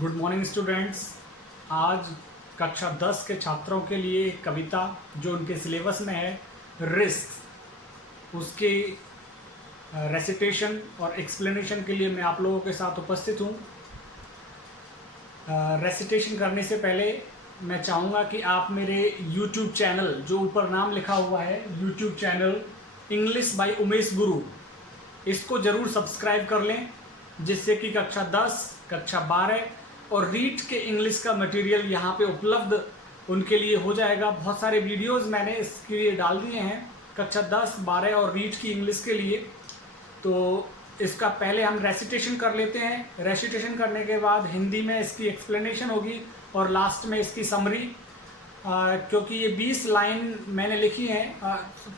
Good morning students. आज कक्षा 10 के छात्रों के लिए एक कविता जो उनके सिलेबस में है, रिस्क, उसके रेसिटेशन और एक्सप्लेनेशन के लिए मैं आप लोगों के साथ उपस्थित हूँ। रेसिटेशन करने से पहले मैं चाहूँगा कि आप मेरे यूट्यूब चैनल, जो ऊपर नाम लिखा हुआ है YouTube channel English by Umesh गुरु, इसको ज़रूर सब्सक्राइब कर लें, जिससे कि कक्षा 10, कक्षा 12 और रीड के इंग्लिश का मटेरियल यहाँ पे उपलब्ध उनके लिए हो जाएगा। बहुत सारे वीडियोस मैंने इसके लिए डाल दिए हैं कक्षा 10, 12 और रीड की इंग्लिश के लिए। तो इसका पहले हम रेसिटेशन कर लेते हैं। रेसिटेशन करने के बाद हिंदी में इसकी एक्सप्लेनेशन होगी और लास्ट में इसकी समरी। क्योंकि ये 20 लाइन मैंने लिखी हैं,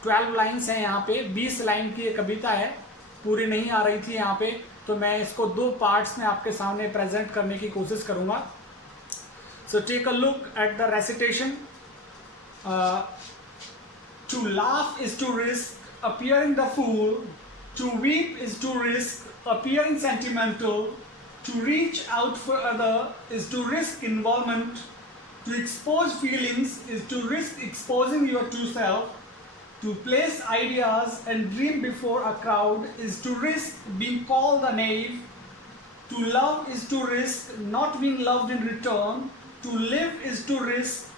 12 लाइन्स हैं यहाँ पे, 20 लाइन की ये कविता है, पूरी नहीं आ रही थी यहाँ पे, तो मैं इसको 2 पार्ट्स में आपके सामने प्रेजेंट करने की कोशिश करूँगा। So take a look at the recitation. To laugh is to risk appearing the fool, to weep is to risk appearing sentimental, to reach out for other is to risk involvement, to expose feelings is to risk exposing your true self, to place ideas and dream before a crowd is to risk being called a knave, to love is to risk not being loved in return, to live is to risk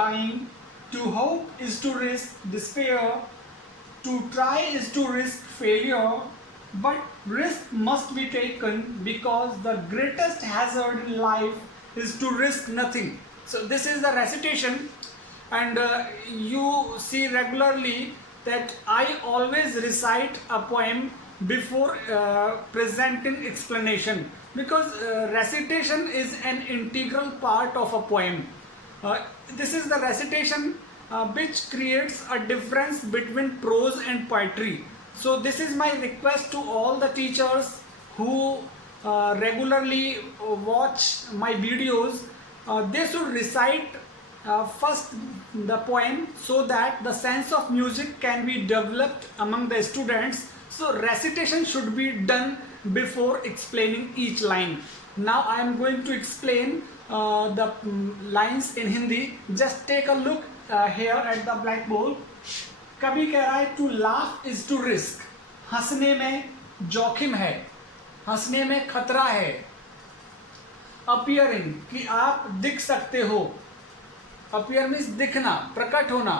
dying, to hope is to risk despair, to try is to risk failure, but risk must be taken because the greatest hazard in life is to risk nothing. So this is the recitation, and you see regularly that I always recite a poem before presenting explanation, because recitation is an integral part of a poem. This is the recitation which creates a difference between prose and poetry. So this is my request to all the teachers who regularly watch my videos. They should recite first the poem so that the sense of music can be developed among the students. So recitation should be done before explaining each line. Now I am going to explain the lines in Hindi. Just take a look here at the blackboard. कभी कह रहा है to laugh is to risk, हंसने में जोखिम है, हंसने में खतरा है। अपीयरिंग, कि आप दिख सकते हो, अपीयर मीन्स दिखना, प्रकट होना,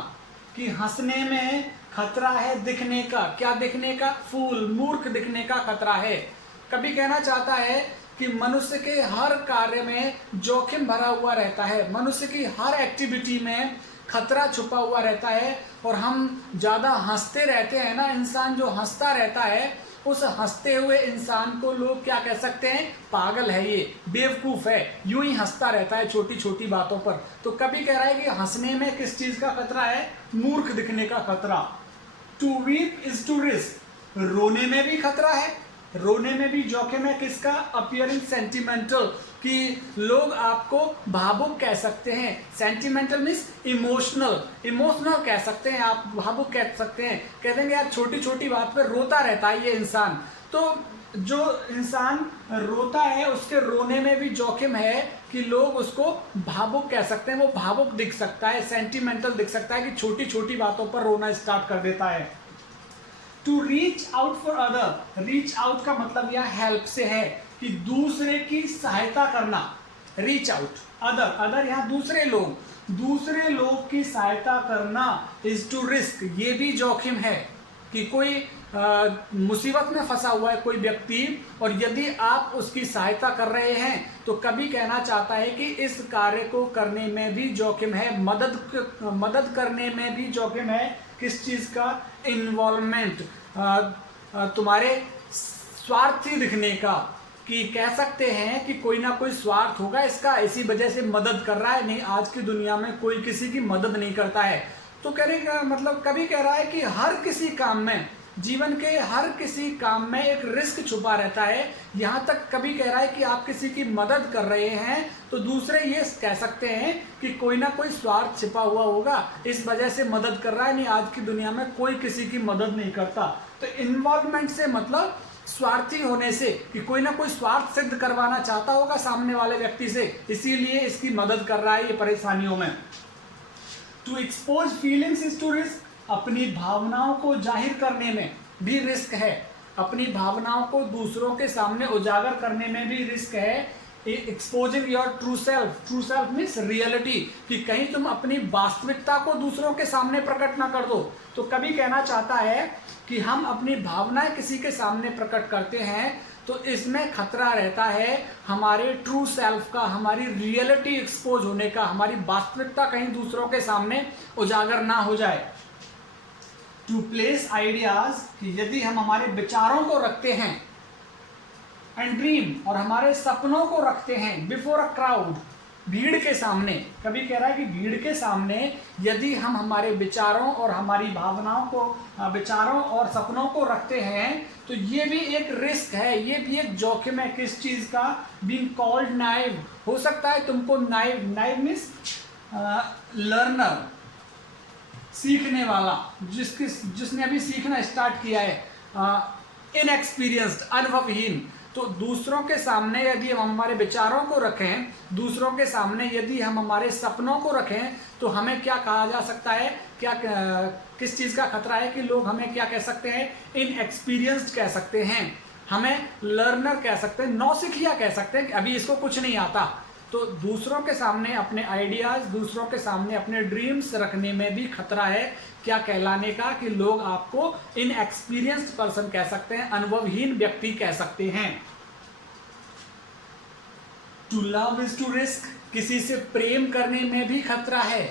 कि हंसने में खतरा है दिखने का। क्या दिखने का? फूल, मूर्ख दिखने का खतरा है। कभी कहना चाहता है कि मनुष्य के हर कार्य में जोखिम भरा हुआ रहता है, मनुष्य की हर एक्टिविटी में खतरा छुपा हुआ रहता है, और हम ज़्यादा हंसते रहते हैं ना, इंसान जो हंसता रहता है, उस हंसते हुए इंसान को लोग क्या कह सकते हैं? पागल है, ये बेवकूफ़ है, यूं ही हंसता रहता है छोटी छोटी बातों पर। तो कभी कह रहा है कि हंसने में किस चीज़ का खतरा है? मूर्ख दिखने का खतरा। To weep is to risk, रोने में भी खतरा है, रोने में भी जोखिम है। किसका? अपीयरिंग सेंटिमेंटल, कि लोग आपको भावुक कह सकते हैं। सेंटिमेंटल मीन्स इमोशनल, इमोशनल कह सकते हैं आप, भावुक कह सकते हैं। कह देंगे यार छोटी छोटी बात पे रोता रहता है ये इंसान। तो जो इंसान रोता है उसके रोने में भी जोखिम है, कि लोग उसको भावुक कह सकते हैं, वो भावुक दिख सकता है, सेंटिमेंटल दिख सकता है, कि छोटी छोटी बातों पर रोना स्टार्ट कर देता है। To reach out for other, reach out का मतलब यह हेल्प से है, कि दूसरे की सहायता करना। रीच आउट, अदर, अदर यहाँ दूसरे लोग, दूसरे लोग की सहायता करना इज टू रिस्क, ये भी जोखिम है, कि कोई मुसीबत में फंसा हुआ है कोई व्यक्ति, और यदि आप उसकी सहायता कर रहे हैं तो कभी कहना चाहता है कि इस कार्य को करने में भी जोखिम है, मदद करने में भी जोखिम है। किस चीज़ का? इन्वॉल्वमेंट, तुम्हारे स्वार्थी दिखने का, कि कह सकते हैं कि कोई ना कोई स्वार्थ होगा इसका, इसी वजह से मदद कर रहा है। नहीं, आज की दुनिया में कोई किसी की मदद नहीं करता है। तो करेगा मतलब कभी कह रहा है कि हर किसी काम में, जीवन के हर किसी काम में एक रिस्क छुपा रहता है। यहाँ तक कभी कह रहा है कि आप किसी की मदद कर रहे हैं तो दूसरे ये कह सकते हैं कि कोई ना कोई स्वार्थ छिपा हुआ होगा, इस वजह से मदद कर रहा है। नहीं, आज की दुनिया में कोई किसी की मदद नहीं करता। तो इन्वॉल्वमेंट से मतलब स्वार्थी होने से, कि कोई ना कोई स्वार्थ सिद्ध करवाना चाहता होगा सामने वाले व्यक्ति से, इसीलिए इसकी मदद कर रहा है ये परेशानियों में। To expose feelings is to risk, अपनी भावनाओं को जाहिर करने में भी रिस्क है, अपनी भावनाओं को दूसरों के सामने उजागर करने में भी रिस्क है। Exposing your true self means reality, कि कहीं तुम अपनी वास्तविकता को दूसरों के सामने प्रकट ना कर दो। तो कभी कहना चाहता है कि हम अपनी भावनाएं किसी के सामने प्रकट करते हैं तो इसमें खतरा रहता है हमारे ट्रू सेल्फ का, हमारी रियलिटी एक्सपोज होने का, हमारी वास्तविकता कहीं दूसरों के सामने उजागर ना हो जाए। टू प्लेस आइडियाज, कि यदि हम हमारे विचारों को रखते हैं, एंड ड्रीम, और हमारे सपनों को रखते हैं बिफोर अ क्राउड, भीड़ के सामने। कभी कह रहा है कि भीड़ के सामने यदि हम हमारे विचारों और हमारी भावनाओं को, विचारों और सपनों को रखते हैं तो ये भी एक रिस्क है, ये भी एक जोखिम है। किस चीज़ का? बीइंग कॉल्ड नाइव, हो सकता है तुमको नाइव मीन्स लर्नर, सीखने वाला, जिसने अभी सीखना स्टार्ट किया है, इनएक्सपीरियंस्ड, अनुभवहीन। तो दूसरों के सामने यदि हम हमारे विचारों को रखें, दूसरों के सामने यदि हम हमारे सपनों को रखें, तो हमें क्या कहा जा सकता है? क्या किस चीज़ का खतरा है कि लोग हमें क्या कह सकते हैं? इनएक्सपीरियंस्ड कह सकते हैं, हमें लर्नर कह सकते हैं, नौसिखिया कह सकते हैं कि अभी इसको कुछ नहीं आता। तो दूसरों के सामने अपने आइडियाज़, दूसरों के सामने अपने ड्रीम्स रखने में भी खतरा है। क्या कहलाने का? कि लोग आपको इनएक्सपीरियंस्ड पर्सन कह सकते हैं, अनुभवहीन व्यक्ति कह सकते हैं। To love is to risk, किसी से प्रेम करने में भी खतरा है।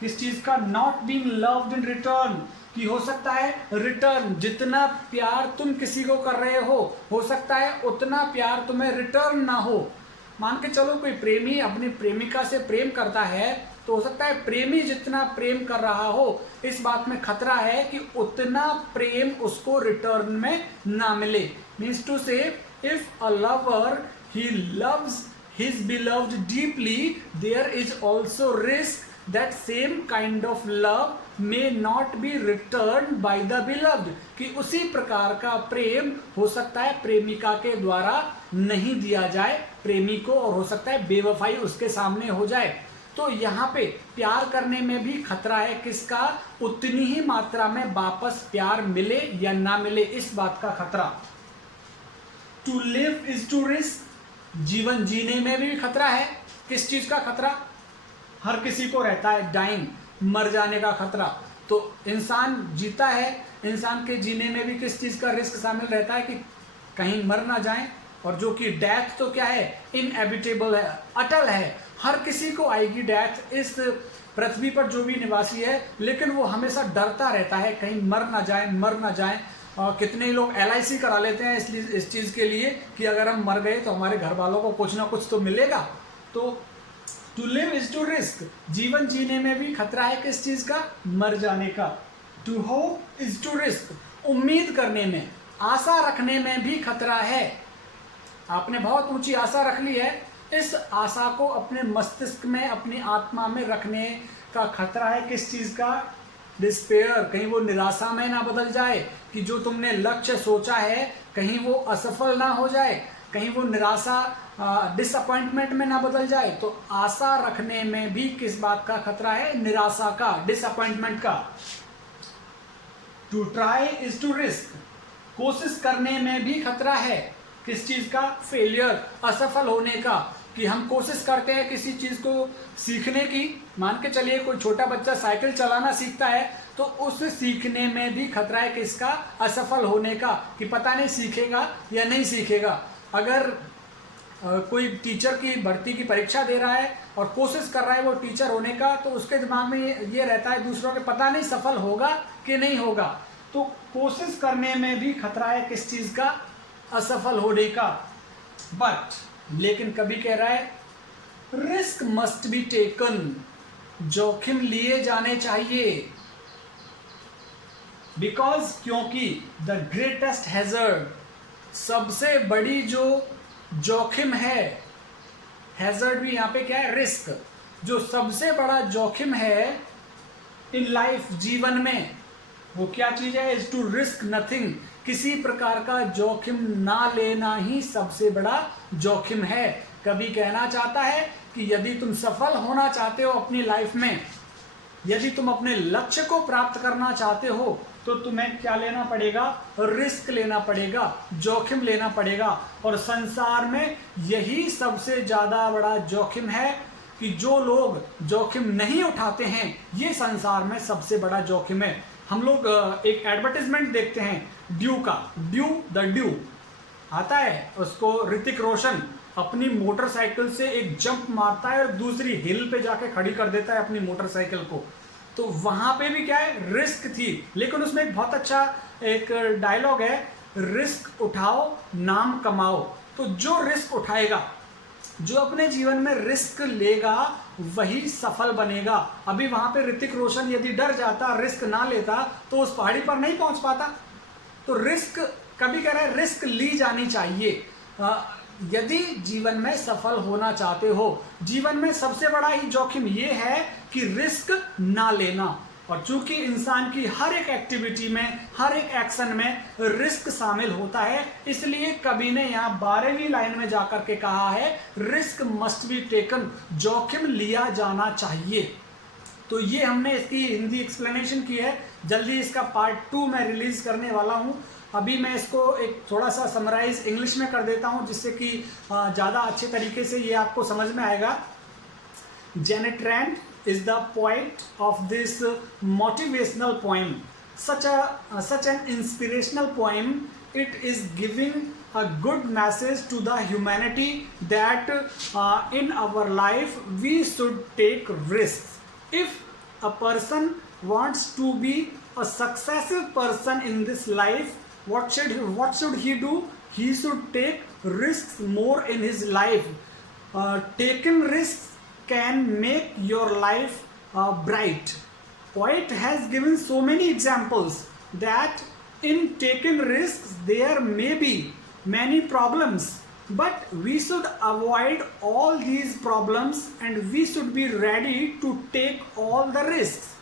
किस चीज का? Not being loved in return, कि हो सकता है रिटर्न, जितना प्यार तुम किसी को कर रहे हो सकता है उतना प्यार तुम्हें रिटर्न ना हो। मान के चलो कोई प्रेमी अपनी प्रेमिका से प्रेम करता है तो हो सकता है प्रेमी जितना प्रेम कर रहा हो, इस बात में खतरा है कि उतना प्रेम उसको रिटर्न में ना मिले। मीन्स टू से, if a lover he loves his beloved deeply, there is also risk that same kind of love may not be returned by the beloved, कि उसी प्रकार का प्रेम हो सकता है प्रेमिका के द्वारा नहीं दिया जाए प्रेमी को, और हो सकता है बेवफाई उसके सामने हो जाए। तो यहाँ पे प्यार करने में भी खतरा है। किसका? उतनी ही मात्रा में वापस प्यार मिले या ना मिले, इस बात का खतरा। To live is to risk, जीवन जीने में भी खतरा है। किस चीज का खतरा? हर किसी को रहता है डाइंग, मर जाने का खतरा। तो इंसान जीता है, इंसान के जीने में भी किस चीज का रिस्क शामिल रहता है कि कहीं मर ना जाए। और जो कि डेथ तो क्या है? इनएविटेबल है, अटल है, हर किसी को आएगी डेथ इस पृथ्वी पर जो भी निवासी है, लेकिन वो हमेशा डरता रहता है कहीं मर ना जाए। और कितने ही लोग LIC करा लेते हैं इसलिए, इस चीज़ के लिए कि अगर हम मर गए तो हमारे घर वालों को कुछ ना कुछ तो मिलेगा। तो to live is to risk, जीवन जीने में भी खतरा है। किस चीज़ का? मर जाने का। To hope is to risk, उम्मीद करने में, आशा रखने में भी खतरा है। आपने बहुत ऊंची आशा रख ली है, इस आशा को अपने मस्तिष्क में, अपनी आत्मा में रखने का खतरा है। किस चीज़ का? डिस्पेयर, कहीं वो निराशा में ना बदल जाए, कि जो तुमने लक्ष्य सोचा है कहीं वो असफल ना हो जाए, कहीं वो निराशा डिसअपॉइंटमेंट में ना बदल जाए। तो आशा रखने में भी किस बात का खतरा है? निराशा का, डिसअपॉइंटमेंट का। To try is to risk, कोशिश करने में भी खतरा है। किस चीज़ का? फेलियर, असफल होने का, कि हम कोशिश करते हैं किसी चीज़ को सीखने की। मान के चलिए कोई छोटा बच्चा साइकिल चलाना सीखता है तो उस सीखने में भी खतरा है किसका? असफल होने का, कि पता नहीं सीखेगा या नहीं सीखेगा। अगर कोई टीचर की भर्ती की परीक्षा दे रहा है और कोशिश कर रहा है वो टीचर होने का, तो उसके दिमाग में ये रहता है दूसरों के, पता नहीं सफल होगा कि नहीं होगा। तो कोशिश करने में भी खतरा है किस चीज़ का? असफल होने का। बट लेकिन कभी कह रहा है रिस्क मस्ट बी टेकन, जोखिम लिए जाने चाहिए। बिकॉज, क्योंकि द ग्रेटेस्ट हैजर्ड, सबसे बड़ी जो जोखिम है, हैजर्ड भी यहाँ पे क्या है? रिस्क। जो सबसे बड़ा जोखिम है इन लाइफ, जीवन में, वो क्या चीज़ है? इज टू रिस्क नथिंग, किसी प्रकार का जोखिम ना लेना ही सबसे बड़ा जोखिम है। कवि कहना चाहता है कि यदि तुम सफल होना चाहते हो अपनी लाइफ में, यदि तुम अपने लक्ष्य को प्राप्त करना चाहते हो, तो तुम्हें क्या लेना पड़ेगा? रिस्क लेना पड़ेगा, जोखिम लेना पड़ेगा। और संसार में यही सबसे ज्यादा बड़ा जोखिम है कि जो लोग जोखिम नहीं उठाते हैं, ये संसार में सबसे बड़ा जोखिम है। हम लोग एक एडवर्टाइजमेंट देखते हैं ड्यू का, ड्यू द ड्यू आता है, उसको ऋतिक रोशन अपनी मोटरसाइकिल से एक जंप मारता है और दूसरी हिल पे जाके खड़ी कर देता है अपनी मोटरसाइकिल को। तो वहां पे भी क्या है? रिस्क थी, लेकिन उसमें एक बहुत अच्छा एक डायलॉग है, रिस्क उठाओ नाम कमाओ। तो जो रिस्क उठाएगा, जो अपने जीवन में रिस्क लेगा, वही सफल बनेगा। अभी वहां पे ऋतिक रोशन यदि डर जाता, रिस्क ना लेता, तो उस पहाड़ी पर नहीं पहुंच पाता। तो रिस्क, कभी कह रहा है रिस्क ली जानी चाहिए। यदि जीवन में सफल होना चाहते हो, जीवन में सबसे बड़ा ही जोखिम ये है कि रिस्क ना लेना। और चूंकि इंसान की हर एक एक्टिविटी में, हर एक एक्शन में रिस्क शामिल होता है, इसलिए कवि ने यहाँ 12वीं लाइन में जाकर के कहा है, रिस्क मस्ट बी टेकन, जोखिम लिया जाना चाहिए। तो ये हमने इसकी हिंदी एक्सप्लेनेशन की है। जल्दी इसका पार्ट 2 मैं रिलीज करने वाला हूँ। अभी मैं इसको एक थोड़ा सा समराइज इंग्लिश में कर देता हूँ, जिससे कि ज़्यादा अच्छे तरीके से ये आपको समझ में आएगा। Janet Rand is the poet of this motivational poem. Such an inspirational poem. It is giving a good message to the humanity that in our life we should take risks. If a person wants to be a successful person in this life, what should he do? He should take risks more in his life. Taken risks can make your life bright. Poet has given so many examples that in taking risks there may be many problems, but we should avoid all these problems and we should be ready to take all the risks.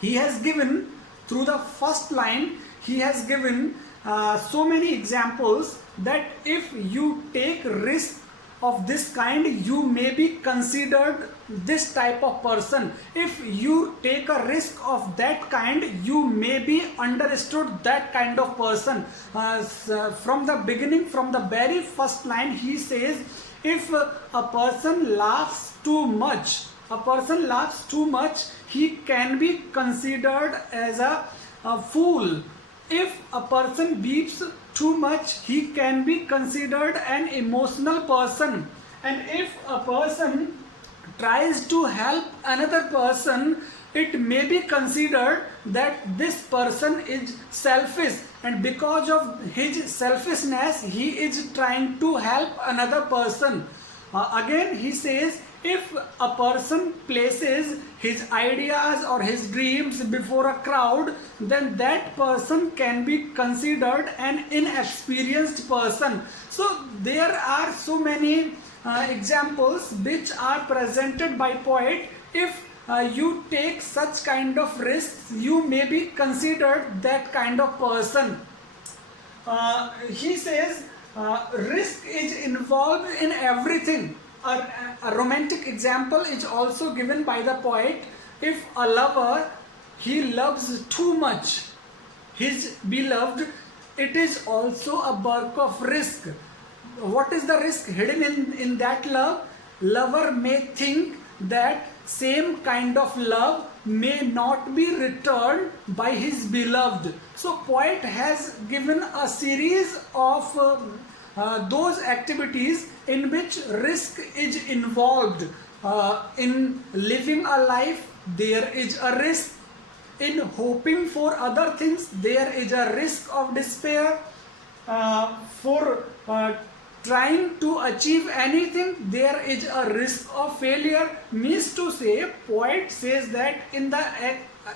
He has given, through the first line, he has given so many examples that if you take risks of this kind, you may be considered this type of person. If you take a risk of that kind, you may be understood that kind of person. From the beginning, from the very first line, he says, if a person laughs too much, he can be considered as a fool. If a person weeps too much, he can be considered an emotional person. And if a person tries to help another person, it may be considered that this person is selfish, and because of his selfishness he is trying to help another person. Again he says, if a person places his ideas or his dreams before a crowd, then that person can be considered an inexperienced person. So there are so many examples which are presented by poet. If you take such kind of risks, you may be considered that kind of person. He says risk is involved in everything. A romantic example is also given by the poet. If a lover, he loves too much his beloved, it is also a work of risk. What is the risk hidden in that love? Lover may think that same kind of love may not be returned by his beloved. So poet has given a series of those activities in which risk is involved. In living a life, there is a risk. In hoping for other things, there is a risk of despair. For trying to achieve anything, there is a risk of failure. Means to say, poet says that in the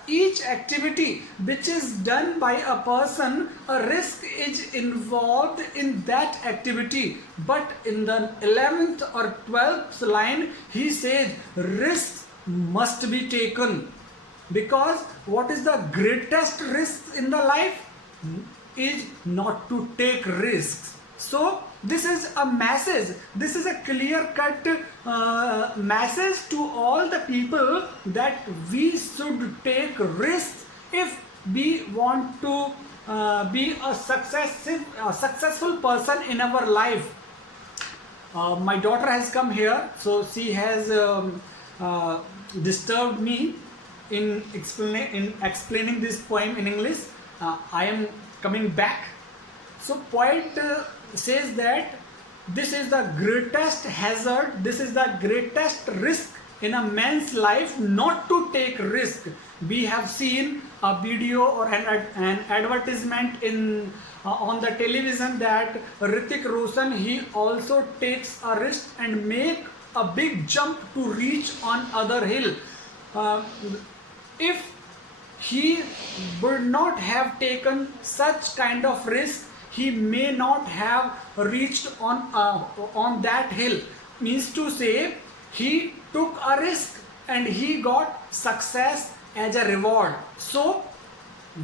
each activity which is done by a person, a risk is involved in that activity. But in the 11th or 12th line, he says risks must be taken. Because what is the greatest risk in the life? is not to take risks. So this is a message, this is a clear cut message to all the people that we should take risks if we want to be a successful person in our life. My daughter has come here, so she has disturbed me in explaining this poem in English. I am coming back. So poet says that this is the greatest hazard, this is the greatest risk in a man's life, not to take risk. We have seen a video or an advertisement in on the television that Hrithik Roshan, he also takes a risk and make a big jump to reach on other hill. If he would not have taken such kind of risk, he may not have reached on that hill. Means to say, he took a risk and he got success as a reward. So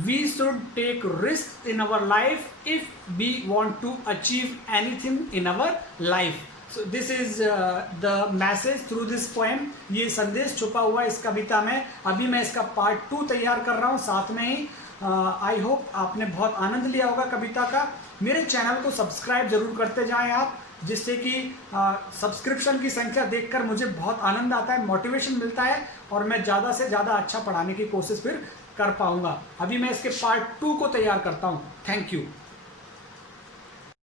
we should take risks in our life if we want to achieve anything in our life. So this is the message through this poem. ये संदेश छुपा हुआ इस कविता में. अभी मैं इसका part 2 तैयार कर रहा हूँ साथ में ही. आई होप आपने बहुत आनंद लिया होगा कविता का. मेरे चैनल को सब्सक्राइब जरूर करते जाएं आप, जिससे कि सब्सक्रिप्शन की संख्या देखकर मुझे बहुत आनंद आता है, मोटिवेशन मिलता है और मैं ज़्यादा से ज़्यादा अच्छा पढ़ाने की कोशिश फिर कर पाऊंगा. अभी मैं इसके पार्ट 2 को तैयार करता हूँ. Thank you.